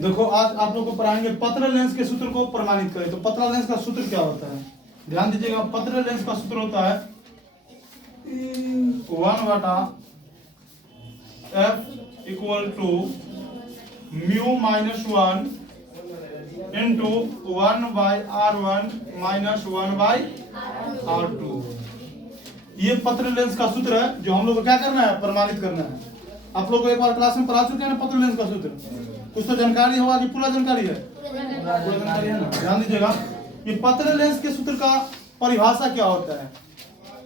देखो आज आप लोग को पढ़ाएंगे पत्र लेंस के सूत्र को प्रमाणित करें। तो पत्र लेंस का सूत्र क्या होता है, ध्यान दीजिएगा। पत्र लेंस का सूत्र होता है 1/f equal to mu minus 1 into 1/r1 minus 1/r2। ये पत्र लेंस का सूत्र है जो हम लोग को क्या करना है, प्रमाणित करना है। आप लोग को एक बार क्लास में पढ़ा चुके हैं ना पत्र लेंस का सूत्र, कुछ तो जानकारी होगा कि पूरा जानकारी है? पूरा जानकारी है ना। ध्यान दीजिएगा, ये पत्र लेंस के सूत्र का परिभाषा क्या होता है,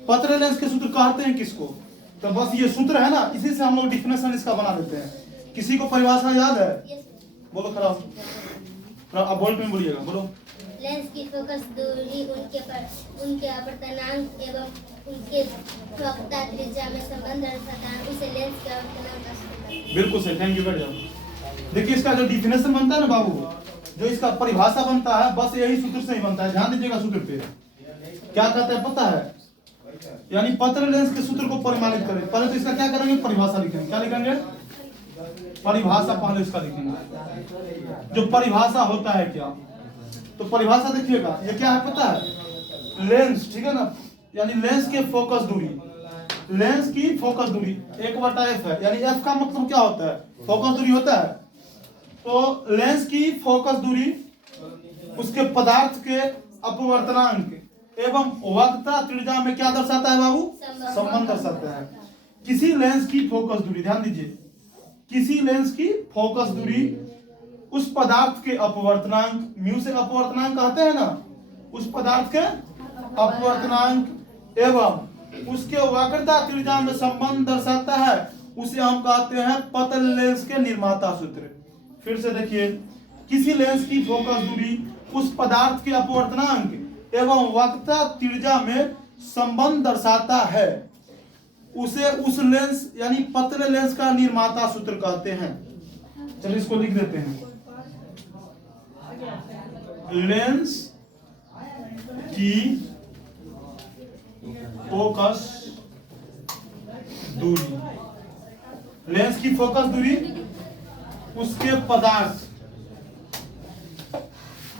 पत्र लेंस के सूत्र कहते हैं किसको, तो बस ये सूत्र है ना, इसी से हम लोग डिफिनेशन इसका बना देते हैं। किसी को परिभाषा याद है? बोलो खराब, अब बोल्ट में बोलिएगा, बोलो। लेंस की फोकस दूरी उनके अपवर्तनांक एवं उनके वक्रता त्रिज्या में संबंध दर्शाता है, उसे लेंस के अपवर्तनांक का सूत्र है। बिल्कुल सही, थैंक यू वेरी मच। देखिए इसका जो डिफिनेशन बनता है ना बाबू, जो इसका परिभाषा बनता है बस यही सूत्र से ही बनता है। ध्यान दीजिएगा सूत्र पे क्या कहता है पता है, यानी पत्र लेंस के सूत्र को प्रमाणित करें। पहले तो इसका क्या करेंगे, परिभाषा लिखेंगे। क्या लिखेंगे? परिभाषा पहले इसका लिखेंगे। जो परिभाषा होता है क्या, तो परिभाषा देखिएगा ये क्या है पता है, लेंस, ठीक है ना, यानी लेंस के फोकस दूरी, लेंस की फोकस दूरी 1/f है। यानी f का मतलब क्या होता है, फोकस दूरी होता है। तो लेंस की फोकस दूरी उसके पदार्थ के अपवर्तनांक एवं वक्रता त्रिज्या में क्या दर्शाता है बाबू, संबंध दर्शाता है। किसी लेंस की फोकस दूरी, ध्यान दीजिए, किसी लेंस की फोकस दूरी उस पदार्थ के अपवर्तनांक, म्यू से अपवर्तनांक कहते हैं ना, उस पदार्थ के अपवर्तनांक एवं उसके वक्रता त्रिज्या में संबंध दर्शाता है, उसे हम कहते हैं पत्र लेंस के निर्माता सूत्र। फिर से देखिए, किसी लेंस की फोकस दूरी उस पदार्थ के अपवर्तनांक एवं वक्रता त्रिज्या में संबंध दर्शाता है, उसे उस लेंस यानी पत्र लेंस का निर्माता सूत्र कहते हैं। चलिए इसको लिख देते हैं। लेंस की फोकस दूरी, लेंस की फोकस दूरी उसके पदार्थ,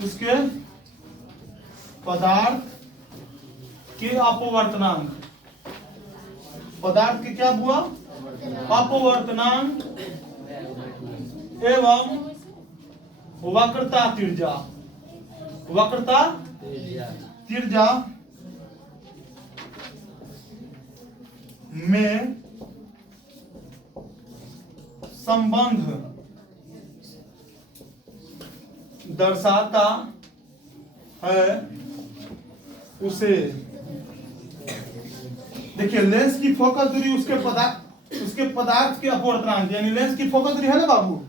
उसके पदार्थ के अपवर्तनांक, पदार्थ के क्या हुआ, अपवर्तनांक एवं वक्रता त्रिज्या, वक्रता त्रिज्या में संबंध दर्शाता है, उसे देखिए लेंस की फोकस दूरी उसके पदार्थ के अपवर्तनांक, यानी लेंस की फोकस दूरी है ना बाबू,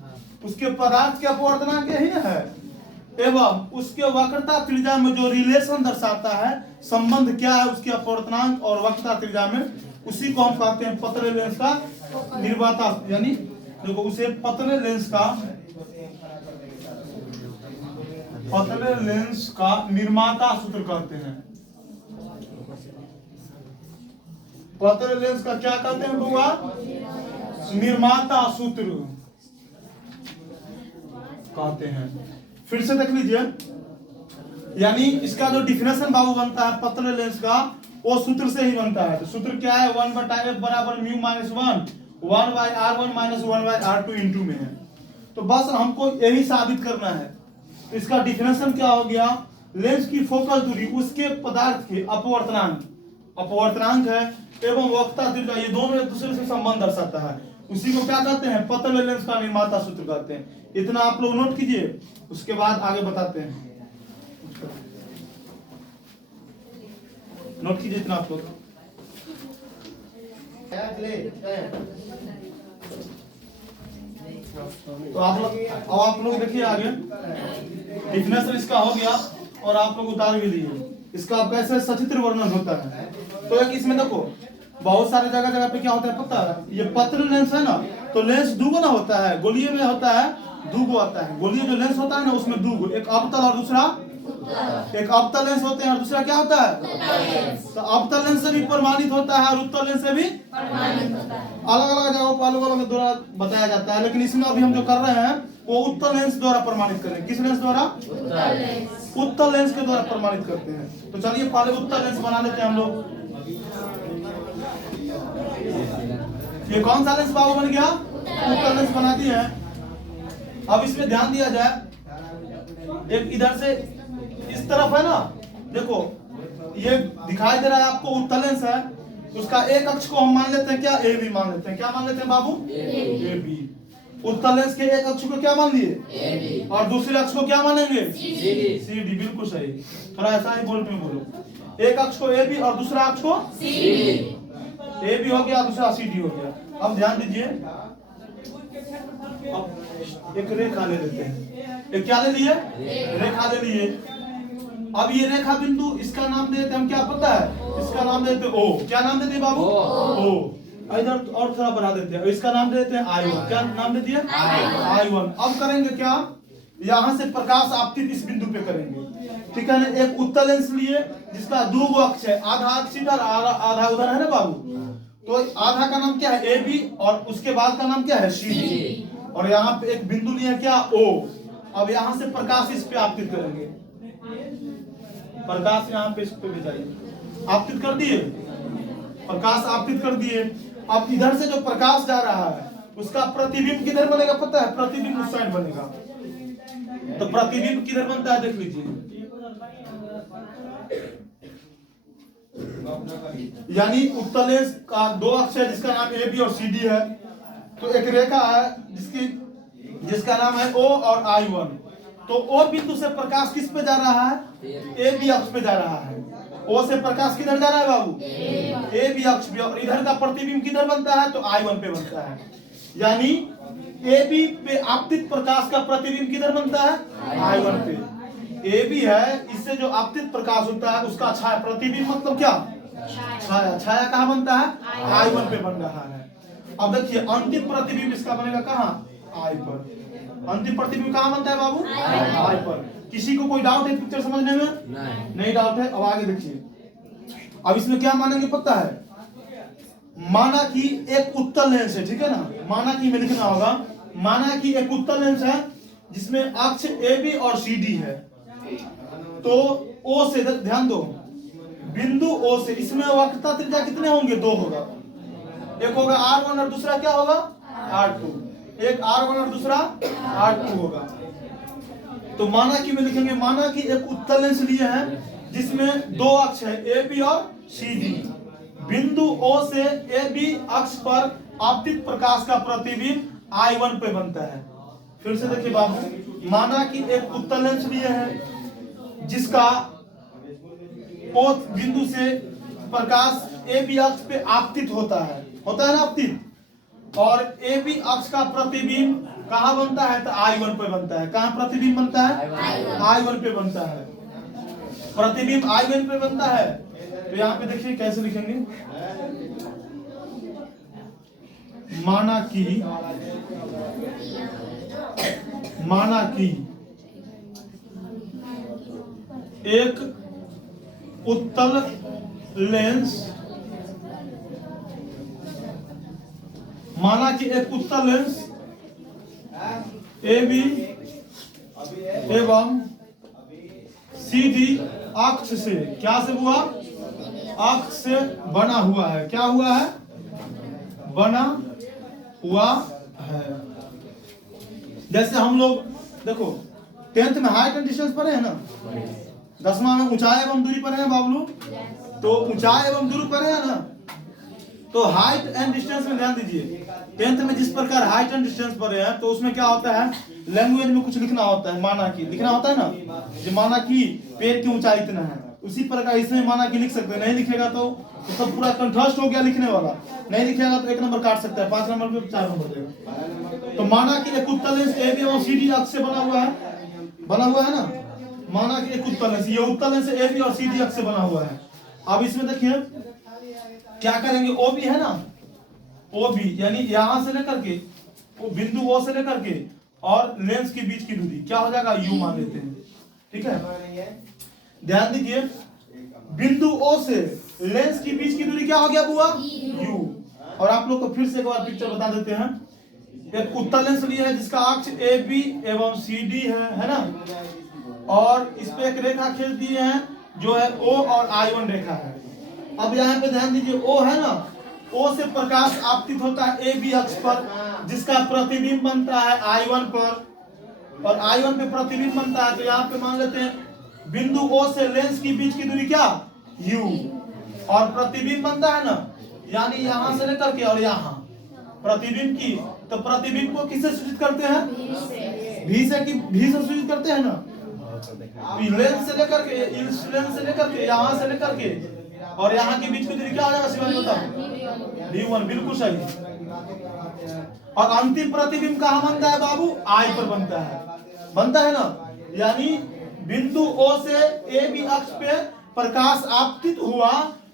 उसके पदार्थ के अपवर्तनांक यही ना है, एवं उसके वक्रता त्रिज्या में जो रिलेशन दर्शाता है, संबंध क्या है उसके अपवर्तनांक और वक्रता त्रिज्या में, उसी को हम कहते हैं पत्र लेंस का निर्माता। यानी देखो उसे पत्र लेंस का निर्माता सूत्र कहते हैं। पत्र लेंस का क्या कहते हैं बुआ, निर्माता सूत्र कहते हैं। फिर से देख लीजिए, यानी इसका जो डिफिनेशन बाबू बनता है पत्र लेंस का, वो सूत्र से ही बनता है। तो सूत्र क्या है, 1/f बराबर mu minus 1/r1 minus 1/r2 into में है। तो बस हमको यही साबित करना है। तो इसका डिफिनेशन क्या हो गया, लेंस की फोकस दूरी उसके पदार्थ के अपवर्तनांक है एवं वक्रता त्रिज्या, ये दोनों एक दूसरे से संबंध दर्शाता है, उसी को क्या कहते हैं, पत्र लेंस का निर्माता सूत्र कहते हैं। इतना आप लोग नोट कीजिए, उसके बाद आगे बताते हैं। नोट कीजिए इतना आप लोग। तो आप लोग देखिए आगे, डिफिनेशन इसका हो गया और आप लोग उतार भी लिए। इसका कैसे सचित्र वर्णन होता है, तो एक इसमें देखो बहुत सारे जगह पे क्या होता है पता है, ये पत्र लेंस है ना, तो लेंस दुगुना होता है, गोलीय में होता है दुगो आता है। गोलीय जो लेंस होता है ना उसमें दुगो, एक अवतल और दूसरा एक अवतल लेंस होते हैं और दूसरा क्या होता है? तो अवतल लेंस से भी प्रमाणित होता है और उत्तल लेंस से भी अलग अलग जगहों पर अलग अलग द्वारा बताया जाता है, लेकिन इसमें अभी हम जो कर रहे हैं वो उत्तल लेंस द्वारा प्रमाणित करें। किस लेंस द्वारा? उत्तल लेंस के द्वारा प्रमाणित करते हैं। तो चलिए पहले उत्तल लेंस बना लेते हैं हम लोग। ये कौन सा लेंस बाबू बन गया? उत्तल लेंस बना दिए हैं। अब इसमें ध्यान दिया जाए, एक इधर से इस तरफ है ना, देखो ये दिखाई दे रहा है आपको उत्तल लेंस है, उसका एक अक्ष को हम मान लेते हैं क्या? ए बी मान लेते हैं। क्या मान लेते हैं बाबू? A B. उत्तल लेंस के एक अक्ष को क्या मान लिए? और दूसरे अक्ष को क्या मानेंगे? C D. बिल्कुल सही, थोड़ा ऐसा ही बोल में बोलो। एक अक्ष को ए बी और दूसरा अक्ष को सी डी। ए बी हो गया, दूसरा सी डी हो गया। अब ध्यान दीजिए, अब एक रेखा ले लेते हैं। एक क्या ले लिए? रेखा ले लिए। अब ये रेखा बिंदु, इसका नाम देते हम क्या पता है? इसका नाम देते हैं ओ। क्या नाम देते हैं बाबू? ओ। इधर और थोड़ा बढ़ा देते हैं, इसका नाम देते हैं I1। क्या नाम देते हैं? I1। अब करेंगे क्या? यहाँ से प्रकाश आपतित इस बिंदु पे करेंगे, ठीक है ना। एक उत्तल लेंस लिए जिसका दो अक्ष है, आधा अक्ष इधर आधा उधर है ना बाबू। तो आधा का नाम क्या है? ए बी और उसके बाद का नाम क्या है? C D. और यहाँ पे एक बिंदु लिया क्या? ओ। अब यहाँ से प्रकाश इस पे आपतित करेंगे, प्रकाश यहाँ पे इस पे भेजाइए। आपतित कर दिए, प्रकाश आपतित कर दिए। अब इधर से जो प्रकाश जा रहा है उसका प्रतिबिंब किधर बनेगा पता है? प्रतिबिंब उस साइड बनेगा। तो प्रतिबिंब किधर बनता है देख लीजिए, यानी उत्तल लेंस का दो अक्ष है जिसका नाम ए बी और सी डी है। तो एक रेखा है जिसका नाम है ओ और I1। तो ओ बिंदु से प्रकाश किस पे जा रहा है? ए बी अक्ष पे जा रहा है। ओ से प्रकाश किधर जा रहा है बाबू? ए बी अक्ष पे। और इधर का प्रतिबिंब किधर बनता है? तो I1 पे बनता है। यानी ए बी पे आपतित प्रकाश का प्रतिबिंब किधर बनता है? I1 पे। ए बी है, इससे जो आपतित प्रकाश होता है उसका छाया, प्रतिबिंब मतलब क्या? छाया। छाया कहाँ बनता है? I1 पे बन रहा है। अब देखिए अंतिम प्रतिबिंब इसका बनेगा कहाँ? I पर। अंतिम प्रतिबिंब कहाँ बनता है बाबू? I पर। किसी को कोई डाउट है पिक्चर समझने में? नहीं डाउट है। अब आगे देखिए, अब इसमें क्या मानेंगे पता है? माना कि एक उत्तल लेंस है, ठीक है ना। माना कि में लिखना होगा, माना कि एक उत्तल लेंस है जिसमें अक्ष ए बी और सी डी है। तो ओ से ध्यान दो, बिंदु ओ से इसमें वक्रता त्रिज्या कितने होंगे? दो होगा। एक होगा R1 और दूसरा क्या होगा? R2। एक R1 और दूसरा R2 होगा। तो माना कि में लिखेंगे, माना कि एक उत्तल लेंस लिए हैं जिसमें दो अक्ष है ए बी और सी डी। बिंदु O से ए बी अक्ष पर आपतित प्रकाश का प्रतिबिंब I1 पे बनता है। फिर से देखिए बाबू, माना कि एक उत्तल लेंस लिए हैं जिसका O बिंदु से प्रकाश ए बी अक्ष पे आपतित होता है ना आपतित, और ए बी अक्ष का प्रतिबिंब कहाँ बनता है? तो I1 पे बनता है। कहाँ प्रतिबिंब बनता है? I1 पे बनता है। प्रतिबिंब I1 पे बनता है। तो यहाँ पे देखिए कैसे लिखेंगे, माना कि एक उत्तल लेंस, माना कि एक उत्तल लेंस ए बी एवं सी डी अक्ष से क्या से हुआ? अक्ष से बना हुआ है। क्या हुआ है? बना हुआ है। जैसे हम लोग देखो 10th में हाइट एंड डिस्टेंस पढ़े हैं ना, 10वां में ऊंचाई एवं दूरी पढ़े हैं बाबलू। तो ऊंचाई एवं दूरी पढ़े हैं ना, तो हाइट एंड डिस्टेंस में ध्यान दीजिए। 10th में जिस प्रकार हाइट एंड डिस्टेंस पढ़े हैं तो उसमें क्या होता है? लैंग्वेज में कुछ लिखना होता है, माना कि लिखना होता है ना, जो माना कि पेड़ की ऊंचाई इतना है, उसी प्रकार इसमें माना कि लिख सकते हैं। नहीं लिखेगा तो सब पूरा कंठस्थ हो गया लिखने वाला, नहीं लिखेगा तो 1 नंबर काट सकता है, 5 नंबर पे 4 नंबर देगा। तो माना कि एक उत्तल लेंस ए बी और सी डी अक्ष से बना हुआ है ना। माना कि एक उत्तल लेंस, ये उत्तल लेंस ए बी और सी डी अक्ष से बना हुआ है। अब इसमें देखिए क्या करेंगे, ओ बी है ना, ओ बी यानी यहां से लेकर के बिंदु ओ से लेकर के और लेंस के बीच की दूरी क्या हो जाएगा? यू मान लेते हैं। ठीक है, ध्यान दीजिए, बिंदु O से लेंस के बीच की दूरी क्या हो गया बुआ? U। और आप लोग को फिर से एक बार पिक्चर बता देते हैं। एक उत्तल लेंस लिया है जिसका अक्ष AB एवं CD है ना, और इस पे एक रेखा खींच दिए हैं जो है O और I1 रेखा है। अब यहाँ पे ध्यान दीजिए, O है ना, O से प्रकाश आपतित होता है AB अक्ष पर, जिसका प्रतिबिंब बनता है I1 पर, और I1 पे प्रतिबिंब बनता है। तो यहाँ पे मान लेते हैं बिंदु O से लेंस के बीच की दूरी क्या? U, और प्रतिबिंब बनता है ना, यानी यहाँ से लेकर के और यहाँ प्रतिबिंब की, तो प्रतिबिंब को किससे सूचित करते हैं? V से सूचित करते हैं ना। लेंस से लेकर के, इस लेंस से लेकर के, यहाँ से लेकर के और यहाँ के बीच में दूरी क्या आ जाएगा शिवानी बताओ? V1, बिल्कुल सही। और अंतिम प्रतिबिंब कहाँ बनता है बाबू? I पर बनता है ना, यानी बिंदु O से AB अक्ष पे प्रकाश आपतित हुआ,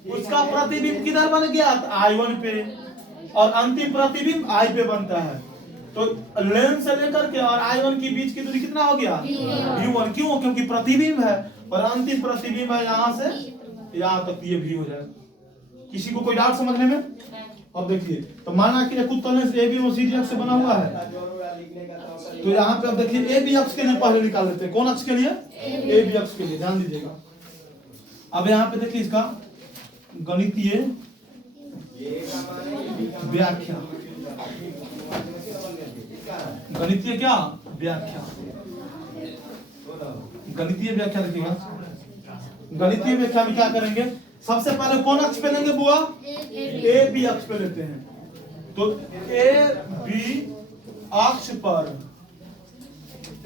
उसका प्रतिबिंब किधर बन गया? I1 पे, और अंतिम प्रतिबिंब I पे बनता है। तो लेंस से लेकर के और I1 के बीच की दूरी कितना हो गया? V1। क्यों? क्योंकि प्रतिबिंब है, और अंतिम प्रतिबिंब है यहाँ से यहाँ तक, ये V हो जाएगा। किसी को कोई डाउट समझने में? अब देखिए, तो माना कि एक उत्तल लेंस AB और CD अक्ष से बना हुआ है, तो यहाँ पे अब देखिए AB अक्ष के लिए पहले निकाल लेते हैं। कौन अक्ष के लिए? AB अक्ष के लिए, ध्यान दीजिएगा। अब यहाँ पे देखिए इसका गणितीय व्याख्या, गणितीय क्या व्याख्या, गणितीय व्याख्या देखिएगा। गणितीय व्याख्या में क्या करेंगे? सबसे पहले कौन अक्ष पे लेंगे बुआ? AB अक्ष पे लेते हैं। तो AB अक्ष पर,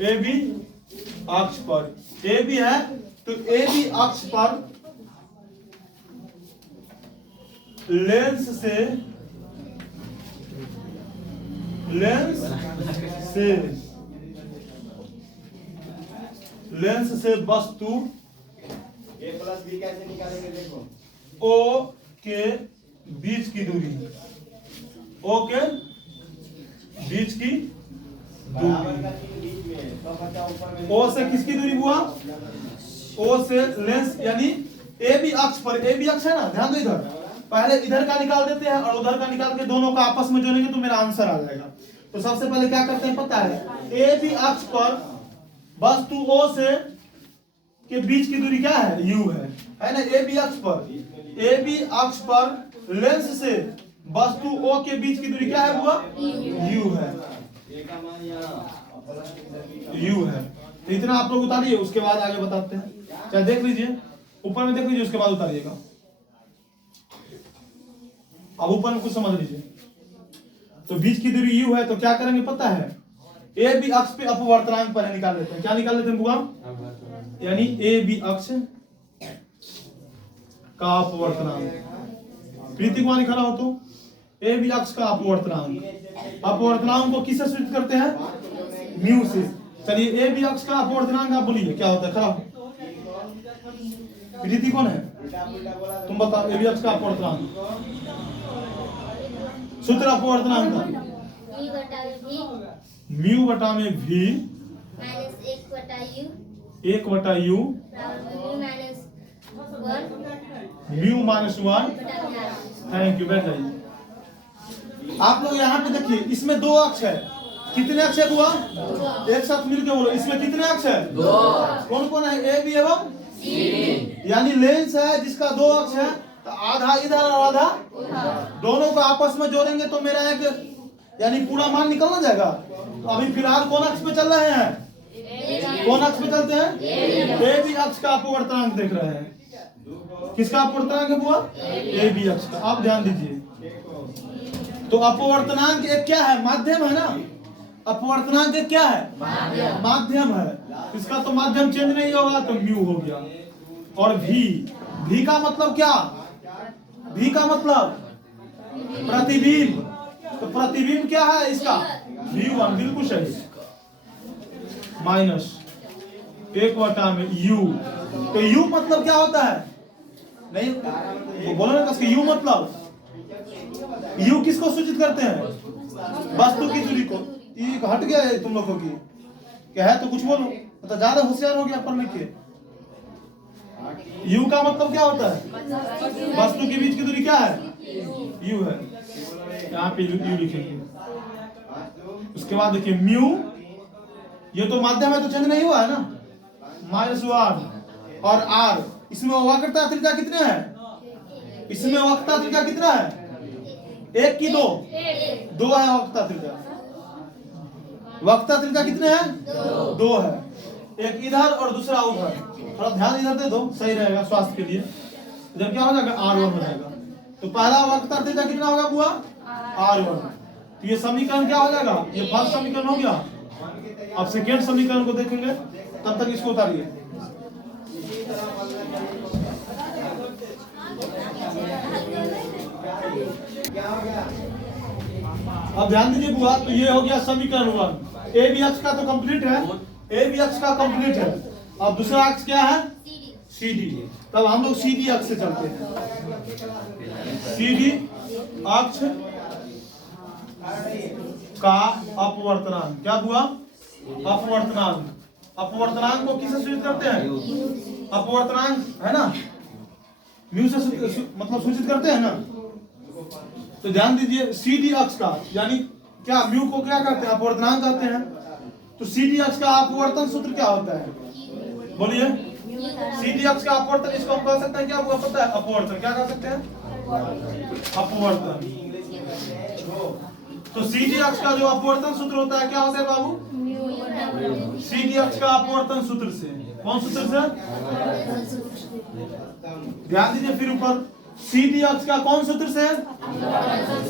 AB अक्ष पर, AB है तो AB अक्ष पर लेंस से वस्तु A प्लस B कैसे निकालेंगे देखो। O के बीच की दूरी, O के बीच की बराबर का दूरी, बीच में तो बचा ऊपर में। O से किसकी दूरी बुआ? O से लेंस, यानी AB अक्ष पर, AB अक्ष है ना, ध्यान दो, इधर पहले इधर का निकाल देते हैं और उधर का निकाल के दोनों का आपस में जोड़ेंगे तो मेरा आंसर आ जाएगा। तो सबसे पहले क्या करते हैं पता है? AB अक्ष पर वस्तु O से के बीच की दूरी क्या है? U है ना। AB अक्ष पर, AB अक्ष पर लेंस से वस्तु O के बीच की दूरी क्या है बुआ? U है, U है। तो इतना आप लोग उतारिए, उसके बाद आगे बताते हैं। चाहे देख लीजिए, ऊपर में देख लीजिए, उसके बाद उतारिएगा। अब ऊपर में कुछ समझ लीजिए। तो बीच की दूरी U है, तो क्या करेंगे पता है? AB अक्ष पे अपवर्तनांक पहले निकाल लेते हैं। क्या निकाल लेते हैं बुआ? यानी AB अक्ष का अपवर्तनांक। प्रीति को खड़ा हो तो AB अक्ष का अपवर्तनांक, अपवर्तनांक को किससे सूचित करते हैं? म्यू से। चलिए AB अक्ष का अपवर्तनांक आप बोलिए क्या होता है? खड़ा हो। प्रीति कौन है? तुम बताओ। AB अक्ष का अपवर्तनांक, सूत्र अपवर्तनांक का म्यू बटा में V माइनस 1 बटा U mu minus 1। Thank you, बैठ जाइए। आप लोग यहाँ पे देखिए, इसमें दो अक्ष है। कितने अक्ष है बुआ? एक साथ मिलकर बोलो, इसमें कितने अक्ष है? दो। कौन कौन है? AB एवं CD। यानी लेंस है जिसका दो अक्ष है, तो आधा इधर और आधा, दोनों को आपस में जोड़ेंगे तो मेरा एक यानी पूरा मान निकलना जाएगा। तो अभी फिलहाल कौन अक्ष पे चल रहे हैं? कौन अक्ष पे चलते हैं? AB अक्ष का अपवर्तनांक देख रहे हैं। किसका अपवर्तनांक है बुआ? AB अक्ष का। आप ध्यान दीजिए, तो अपवर्तनांक एक क्या है? माध्यम है ना। अपवर्तनांक एक क्या है? माध्यम है। इसका तो माध्यम चेंज नहीं होगा, तो म्यू हो गया। और V का मतलब क्या? V का मतलब प्रतिबिंब। तो प्रतिबिंब क्या है इसका? V1, बिल्कुल सही। माइनस 1 बटा में U। तो U मतलब क्या होता है? नहीं वो बोलो ना कसके। U मतलब, U किसको सूचित करते हैं? वस्तु की दूरी को। ये हट गया है तुम लोगों की, क्या है तो कुछ बोलो। तो ज्यादा होशियार हो गया पढ़ लिख के। यू का मतलब क्या होता है? वस्तु के बीच की दूरी क्या है? यू है। यहाँ पे यू लिखेंगे। उसके बाद देखिए म्यू, ये तो माध्यम है तो चेंज नहीं हुआ है ना, -1 और आर, इसमें वक्रता त्रिज्या कितने हैं? इसमें वक्रता त्रिज्या कितना है? 1 की 2 है वक्रता त्रिज्या। वक्रता त्रिज्या कितने हैं? 2 है। एक इधर और दूसरा उधर। थोड़ा ध्यान इधर दे दो, सही रहेगा स्वास्थ्य के लिए। इधर क्या हो जाएगा? R1 हो जाएगा। तो पहला वक्रता त्रिज्या कितना होगा बुआ? R1। तो ये समीकरण क्या हो जाएगा? ये फर्स्ट समीकरण हो गया। अब सेकेंड समीकरण को देखेंगे, तब तक इसको उतारिए। अब ध्यान दीजिए बुआ, तो ये हो गया समीकरण 1। ए बी अक्ष का तो कंप्लीट है, ए बी अक्ष का कंप्लीट है। अब दूसरा अक्ष क्या है? C D. तब हम लोग सी डी अक्ष से चलते हैं। सी डी अक्ष का अपवर्तनांक क्या हुआ? अपवर्तनांक। अपवर्तनांक को किससे सूचित करते हैं? अपवर्तनांक है ना, म्यू से मतलब सूचित करते हैं ना। तो ध्यान दीजिए सी डी अक्ष का, यानी क्या म्यू को क्या कहते हैं? अपवर्तनांक कहते हैं। तो सी डी अक्ष का अपवर्तन सूत्र क्या होता है? बोलिए। सी डी अक्ष का अपवर्तन, इसको हम कह सकते हैं क्या? आपको पता है? अपवर्तन क्या कह सकते हैं? अपवर्तन। तो सी डी अक्ष का जो अपवर्तन सूत्र होता है क्या होता है बाबू? सी डी अक्ष का अपवर्तन सूत्र से। कौन सूत्र से? ध्यान दीजिए फिर ऊपर, सी डी अक्ष का कौन सूत्र से?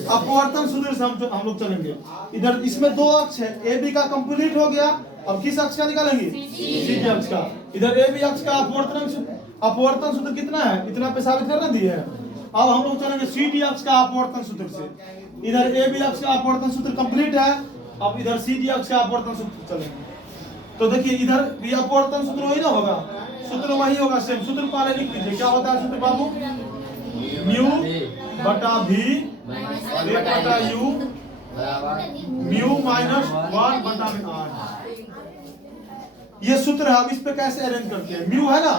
अपवर्तन सूत्र से हम लोग चलेंगे। इधर इसमें 2 अक्ष है, ए बी का कंप्लीट हो गया। अब किस अक्ष का निकालेंगे? सी डी अक्ष का। इधर ए बी अक्ष का अपवर्तन सूत्र कितना है? इतना पे साबित करना दिए है। अब हम लोग चलेंगे सी डी अक्ष का अपवर्तन सूत्र से। इधर ए बी अक्ष का अपवर्तन सूत्र कंप्लीट है। अब इधर सी डी अक्ष का अपवर्तन सूत्र चलेंगे। तो देखिए इधर भी अपवर्तन सूत्र वही ना होगा, सूत्र वही होगा सेम। सूत्र पहले लिख लीजिए, क्या होता है सूत्र बाबू? म्यू बटा भी बटा यू, म्यू -1 बटा आर। ये सूत्र है। अब इस पे कैसे अरेंज करते हैं? म्यू है ना,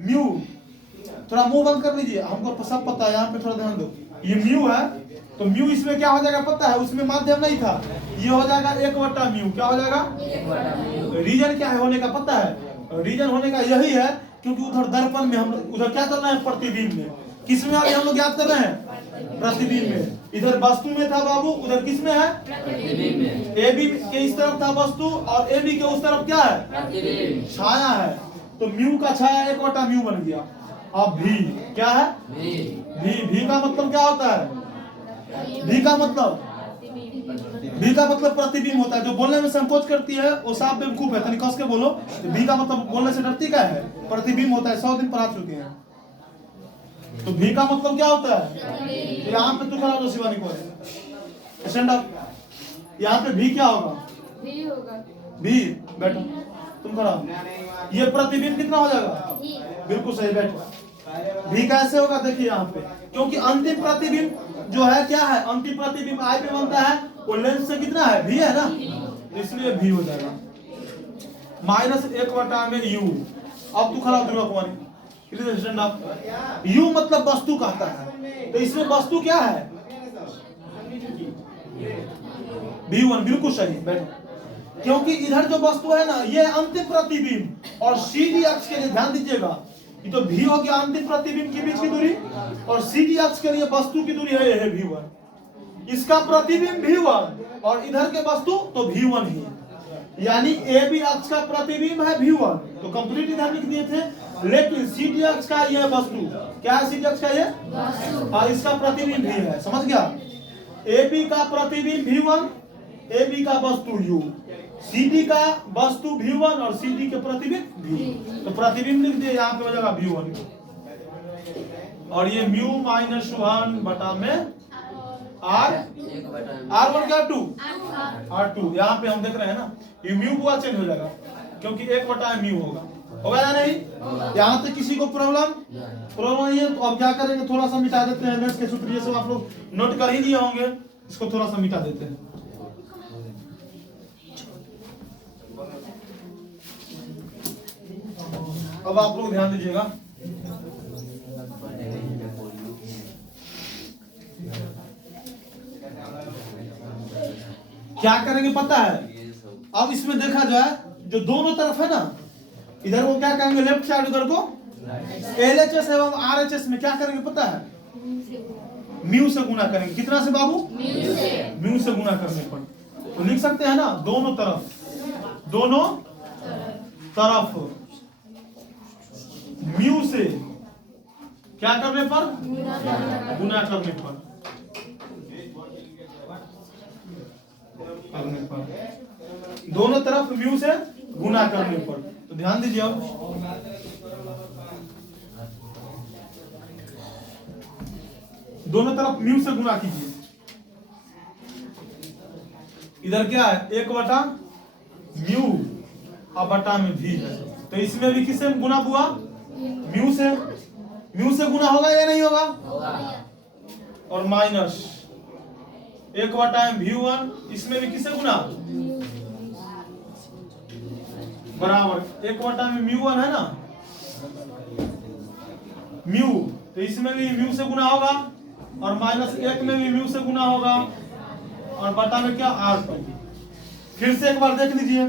म्यू, थोड़ा मुंह बंद कर लीजिए, हमको सब पता है, यहाँ पे थोड़ा ध्यान दो। ये म्यू है, तो म्यू इसमें क्या हो जाएगा पता है? उसमें माध्यम नहीं था, ये हो जाएगा 1/म्यू। क्या हो जाएगा? रीजन क्या है होने का पता है? रीजन होने का यही है क्योंकि उधर दर्पण में हम उधर क्या कर रहे हैं? प्रतिबिंब में। किस में अभी हम लोग याद कर रहे हैं? प्रतिबिंब में। इधर वस्तु में था बाबू, उधर किस में है? प्रतिबिंब में। ए बी के इस तरफ था वस्तु और ए बी के उस तरफ क्या है? प्रतिबिंब, छाया है। तो म्यू का छाया 1/म्यू बन गया। अब भी क्या है? भी का मतलब क्या होता है? भी का मतलब प्रतिबिंब होता है। जो बोलने में संकोच करती है वो साफ बेवकूफ है, तनी कस के बोलो। भी का मतलब बोलने से डरती का है? प्रतिबिंब होता है। 100 दिन पढ़ा चुके हैं। तो भी का मतलब क्या होता है? यहाँ पे तू खड़ा हो शिवानी को स्टैंड अप। यहाँ पे भी क्या होगा? भी बैठो, तुम खड़ा। ये प्रतिबिंब कितना हो जाएगा? बिल्कुल सही, बैठो। भी कैसे होगा? देखिए यहाँ पे, क्योंकि अंतिम प्रतिबिंब जो है क्या है? अंतिम प्रतिबिंब आई पे बनता है, वो लेंस से कितना है? भी है ना, इसलिए भी हो जाएगा -1/यू। अब तू खड़ा दुर्गा कुमारी, यू मतलब वस्तु कहता है। तो इसमें वस्तु क्या है? V1, बिल्कुल सही, बैठो। क्योंकि इधर जो वस्तु है ना, ये अंतिम प्रतिबिंब और सीधी अक्ष के लिए ध्यान दीजिएगा, ये तो भी हो गया अंतिम प्रतिबिंब के बीच की दूरी, और सीधी अक्ष के लिए वस्तु की दूरी है V1। इसका प्रतिबिंब V1 और इधर के वस्तु तो V1 ही, यानी ए बी अक्ष का प्रतिबिंब है V1, तो कंप्लीट इधर लिख दिए थे। लेकिन सीधी अक्ष का ये वस्तु क्या है? सीधी अक्ष का ये वस्तु और इसका प्रतिबिंब भी है। समझ गया? ए बी का प्रतिबिंब V1, ए बी का वस्तु U, CD का वस्तु V1 और CD के प्रतिबिंब V। तो प्रतिबिंब लिख दिए, यहाँ पे हो जाएगा V1 और ये म्यू -1 बटा में R1 क्या 2 R2। यहाँ पे हम देख रहे हैं ना, ये म्यू पूरा चेंज हो जाएगा क्योंकि 1/म्यू होगा या नहीं? यहाँ तक किसी को प्रॉब्लम नहीं है? तो अब क्या करेंगे, थोड़ा सा मिटा देते हैं लेंस के सूत्र। ये सब आप लोग नोट कर ही दिए होंगे, इसको थोड़ा सा मिटा देते हैं। अब आप लोग ध्यान दीजिएगा, क्या करेंगे पता है? अब इसमें देखा जाए जो दोनों तरफ है ना, इधर को क्या करेंगे लेफ्ट साइड, उधर को LHS एवं RHS में क्या करेंगे पता है? म्यू से गुना करेंगे। कितना से बाबू? म्यू से गुना करने पर तो लिख सकते हैं ना, दोनों तरफ म्यू से क्या करने पर? गुना करने पर दोनों तरफ म्यू से गुना करने पर। तो ध्यान दीजिए, अब दोनों तरफ म्यू से गुना कीजिए। इधर क्या है? 1 बटा म्यू और बटा में भी है, तो इसमें भी किससे गुना हुआ? म्यू से। म्यू से गुना होगा या नहीं होगा? और माइनस 1 बटा V1, इसमें भी किससे गुना? बराबर 1 बटा में म्यू1 है ना, म्यू, तो इसमें भी म्यू से गुना होगा और -1 में भी म्यू से गुना होगा और बटा में क्या? R2। फिर से एक बार देख लीजिए,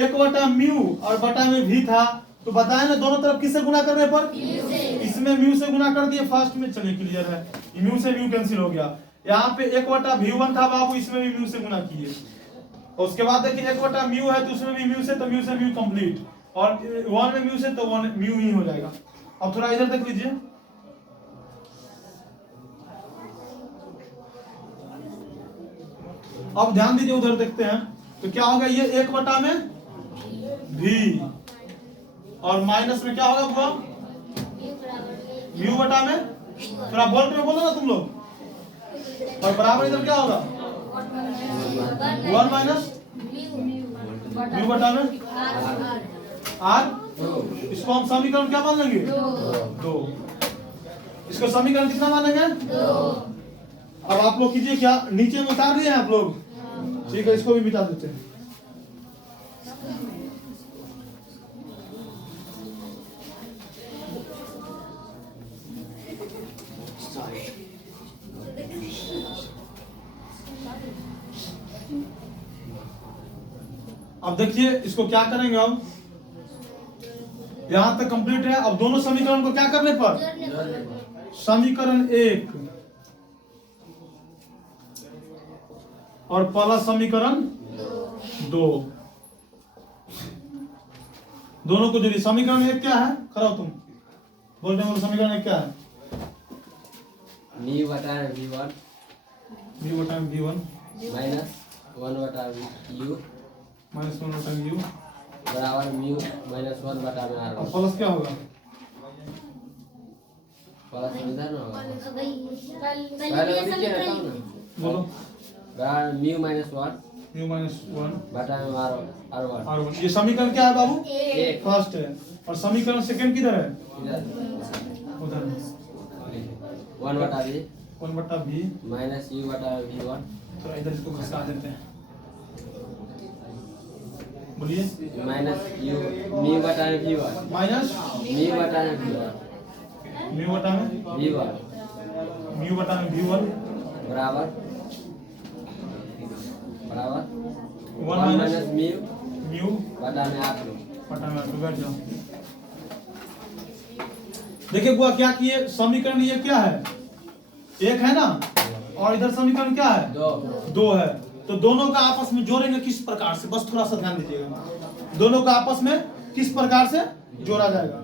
1 बटा म्यू और बटा में भी था, तो बताए ना दोनों तरफ किससे गुना करने पर? इसमें म्यू से गुना कर दिए फर्स्ट में, चलिए क्लियर है, म्यू से म्यू कैंसिल हो गया। यहाँ पे 1 बटा V1 था बाबू, इसमें भी म्यू से गुना किए, और उसके बाद देखिए 1 बटा म्यू है तो उसमें भी म्यू से, तो म्यू से म्यू कंप्लीट, और 1 में म्यू से तो 1 म्यू ही हो जाएगा। अब थोड़ा इधर देख लीजिए, अब ध्यान दीजिए, उधर देखते हैं तो क्या होगा? ये 1 बटा में भी और माइनस में क्या होगा बुआ? म्यू बटा में, थोड़ा बोल्ट में बोलो ना तुम लोग, और बराबर इधर क्या होगा? 1 माइनस म्यू बटा में R। इसको हम समीकरण क्या मान लेंगे? 2। इसको समीकरण कितना मानेंगे? 2। अब आप लोग कीजिए, क्या नीचे में उतार दिए हैं आप लोग? ठीक है, इसको भी मिटा देते हैं। अब देखिए इसको क्या करेंगे, अब यहां तक कंप्लीट है। अब दोनों समीकरण को क्या करने पर? समीकरण 1 और प्लस समीकरण 2, दोनों को जोड़िए। समीकरण 1 क्या है? खड़ा हो तुम, बोल रहे हो समीकरण 1 क्या है? म्यू बटा V1 म्यू बटा V1 माइनस 1 बटा U माइनस 1 बटा U बराबर म्यू माइनस 1 बटा में R1। अब प्लस क्या होगा? प्लस इधर ना होगा, पहले पहले ये नीचे रहता हूँ समीकरण ना, बोलो। बराबर म्यू माइनस 1 म्यू माइनस 1 बटा में R1। R1। ये समीकरण क्या है बाबू? एक फर्स्ट है, और समीकरण सेकंड किधर है? इधर उधर। 1 बटा V 1 बटा V, माइनस U बटा V1 तो इधर इसको घुसा देते हैं, बोलिए। माइनस U म्यू बटा में V1 माइनस म्यू बटा में V1 म्यू बटा में V1 म्यू बटा में V1 बराबर 1 1 माइनस माइनस म्यू म्यू बटा में R2। बटा में R2। बैठ जाओ। देखिए बुआ क्या किए, समीकरण ये क्या है? 1 है ना, और इधर समीकरण क्या है? 2 है, तो दोनों का आपस में जोड़ेंगे किस प्रकार से? बस थोड़ा सा ध्यान दीजिएगा, दोनों का आपस में किस प्रकार से जोड़ा जाएगा?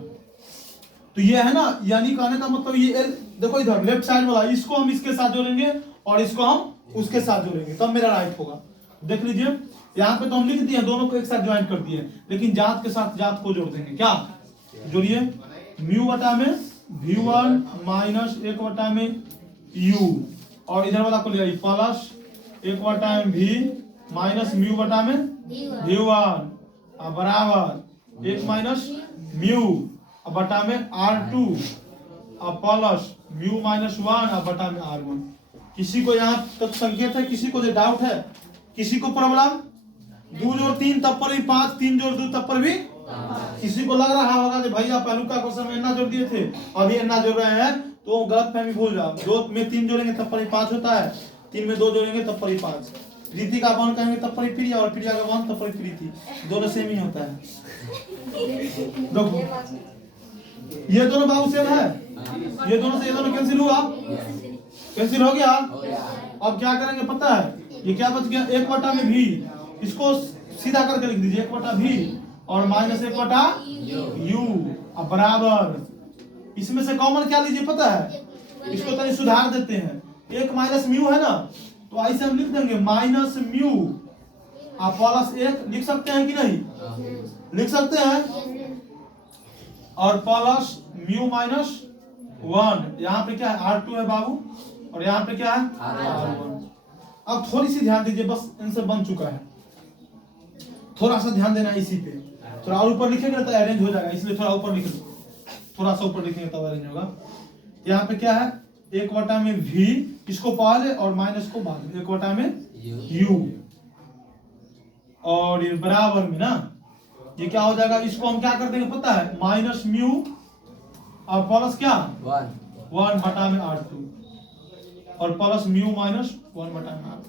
तो ये है ना, यानी कहने का मतलब ये देखो इधर लेफ्ट साइड वाला, इसको हम इसके साथ जोड़ेंगे और इसको हम उसके साथ जोड़ेंगे, तब मेरा राइट होगा। देख लीजिए, यहाँ पे तो हम लिख दिए हैं, दोनों को एक साथ ज्वाइन कर दिए, लेकिन जात के साथ जात को जोड़ देंगे। क्या जोड़िए? म्यू बटा में V1 माइनस 1 बटा में U, और इधर वाला को ले आइए प्लस 1 बटा में V माइनस म्यू बटा में V1 बराबर 1 माइनस म्यू बटा में R2 और प्लस म्यू माइनस 1 बटा में R1। किसी को यहाँ तक संकेत है? किसी को डाउट है? किसी को प्रॉब्लम? 2 जोड़ 3 तब पर भी 5, 3 जोड़ 2 तब पर भी किसी को लग रहा होगा कि भैया पहलू का क्वेश्चन में इतना जोड़ दिए थे, अभी इतना जोड़ रहे हैं, तो गलत फहमी भूल जाओ। 2 में 3 जोड़ेंगे तब पर 5 होता है, 3 में 2 जोड़ेंगे तब पर 5। रीति का 1 कहेंगे तब पर प्रिया, और प्रिया का 1 तब पर प्रीति, दोनों सेम ही होता है। देखो ये दोनों बाबू सेम है, ये दोनों से ये दोनों कैंसिल हुआ, कैंसिल हो गया। अब क्या करेंगे पता है, ये क्या बच गया, 1 बटा में भी, इसको सीधा करके लिख दीजिए 1 बटा भी और माइनस 1 बटा यू, अब बराबर, इसमें से कॉमन क्या लीजिए पता है, इसको तनी सुधार देते हैं, 1 माइनस म्यू है ना, तो ऐसे हम लिख देंगे माइनस म्यू, आप प्लस 1 लिख सकते हैं कि नहीं, लिख सकते हैं, और प्लस म्यू माइनस 1, यहाँ पे क्या है R2 है बाबू, और यहाँ पे क्या है R1। अब थोड़ी सी ध्यान दीजिए, बस इनसे बन चुका है, थोड़ा सा ध्यान देना इसी पे, थोड़ा और ऊपर लिखेंगे तो अरेंज हो जाएगा, इसलिए थोड़ा ऊपर लिख लो, थोड़ा सा ऊपर लिखेंगे तब अरेंज होगा। यहाँ पे क्या है 1 बटा में v, इसको पहले और माइनस को बाद, 1 बटा में u, और ये बराबर में ना, ये क्या हो जाएगा, इसको हम क्या कर देंगे पता है, माइनस म्यू और प्लस क्या 1 बटा में R2, और प्लस म्यू माइनस 1 बटा में R2।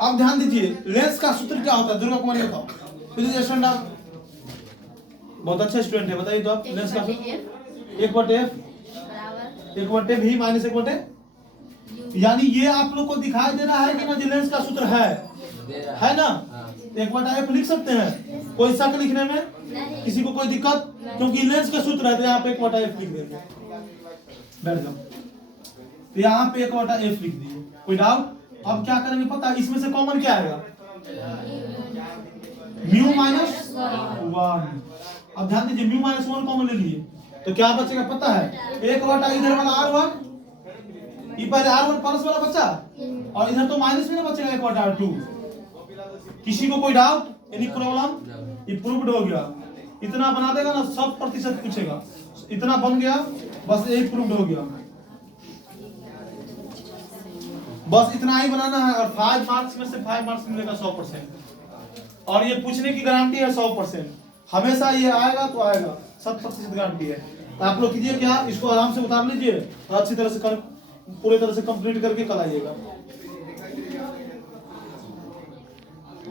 अब ध्यान दीजिए, लेंस का सूत्र क्या होता है, दुर्गा कुमारी बताओ, प्लीज स्टैंड, बहुत अच्छे स्टूडेंट है, बताइए तो आप, लेंस का सूत्र 1 बटे भी माइनस 1 बटे, यानी ये आप लोग को दिखाई दे रहा है कि ना, जो लेंस का सूत्र है ना, 1 बटा f लिख सकते हैं, कोई शक लिखने में, किसी को कोई दिक्कत, क्योंकि लेंस का सूत्र है, तो यहाँ पे 1 बटा f लिख देंगे, बैठ जाओ, तो यहाँ पे 1 बटा f लिख दिए, कोई डाउट। अब क्या करेंगे पता है, इसमें से कॉमन क्या आएगा, म्यू माइनस 1, अब ध्यान दीजिए म्यू माइनस 1 कॉमन ले लिए, तो क्या बचेगा पता है, 1 बटा इधर वाला R1, ये पहले R1 प्लस वाला बचा, और इधर तो माइनस में ना बचेगा 1 बटा R2। किसी को कोई डाउट, एनी प्रॉब्लम, ये प्रूव्ड हो गया, इतना बना देगा ना 100% पूछेगा, इतना बन गया, बस यही प्रूव्ड हो गया, बस इतना ही बनाना है, और 5 मार्क्स में से 5 मार्क्स मिलेगा 100%, और ये पूछने की गारंटी है 100%, हमेशा ये आएगा तो आएगा, 100% गारंटी है। तो आप लोग कीजिए क्या, इसको आराम से उतार लीजिए, और अच्छी तरह से पूरे तरह से कंप्लीट करके कल आइएगा।